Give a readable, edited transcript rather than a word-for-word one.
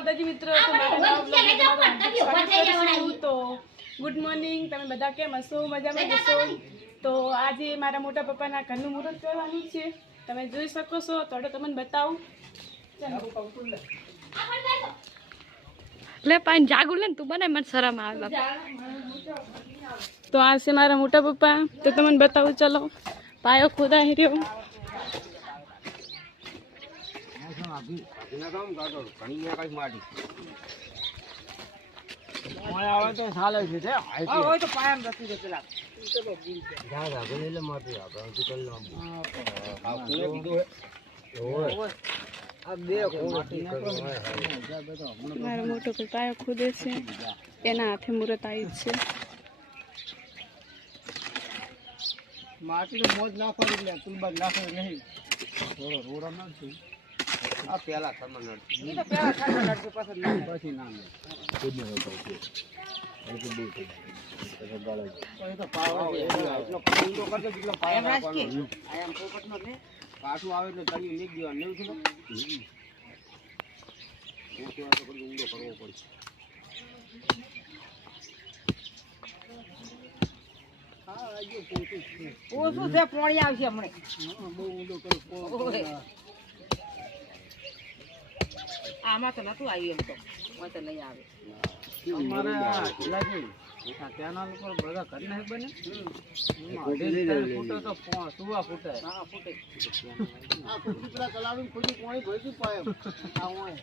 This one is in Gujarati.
દાદાજી મિત્રો તો ગુડ મોર્નિંગ, તમે બધા કેમ હશો? મજામાં હશો? તો આજે મારા મોટા પપ્પાના ઘરનું મુહૂર્ત કરવાનું છે, તમે જોઈ શકો છો. તો તમને બતાવું. લે પાણી જાગું લે તું બને, મને શરમ આવે. તો આ છે મારા મોટા પપ્પા, તો તમને બતાવું. ચલો, પાયો ખોદા રહ્યો. મારો મોટો કોઈ પાયો ખોદે છે, એના હાથે મુહૂર્ત આવી છે. માટી મોજ નાખો એટલે તુલબા નાખો નહીં, થોડો રોડા નાખશું. આ પેલા થર્મલ નડશે, એ તો પેલા થર્મલ નડશે, પછી ના નડે. ખુદ ન હોતો છે એ તો દૂર થઈ જાય, તો ગાળો તો એ તો પાવર એટલો ઊંડો કરજો જેટલો પાવર રાખવાનો. આમ પોપટ નો ને કાઠું આવે એટલે તળી લેગ દેવા નેવું છે. ઓછો આ તો ઊંડો કરવો પડશે. ઓછું છે, પાણી આવશે હમણાં. બહુ ઊંડો કરો. આમાં તો નતું આવ્યું, એમ તો તો નહીં આવે. કેનાલ ઉપર બધા ઘર નહીં બને, ફૂટે તો સુવા ફૂટે. હા ફૂટે. પેલા કલાડું ખોજી પાણી ભરી પાય આ હોય.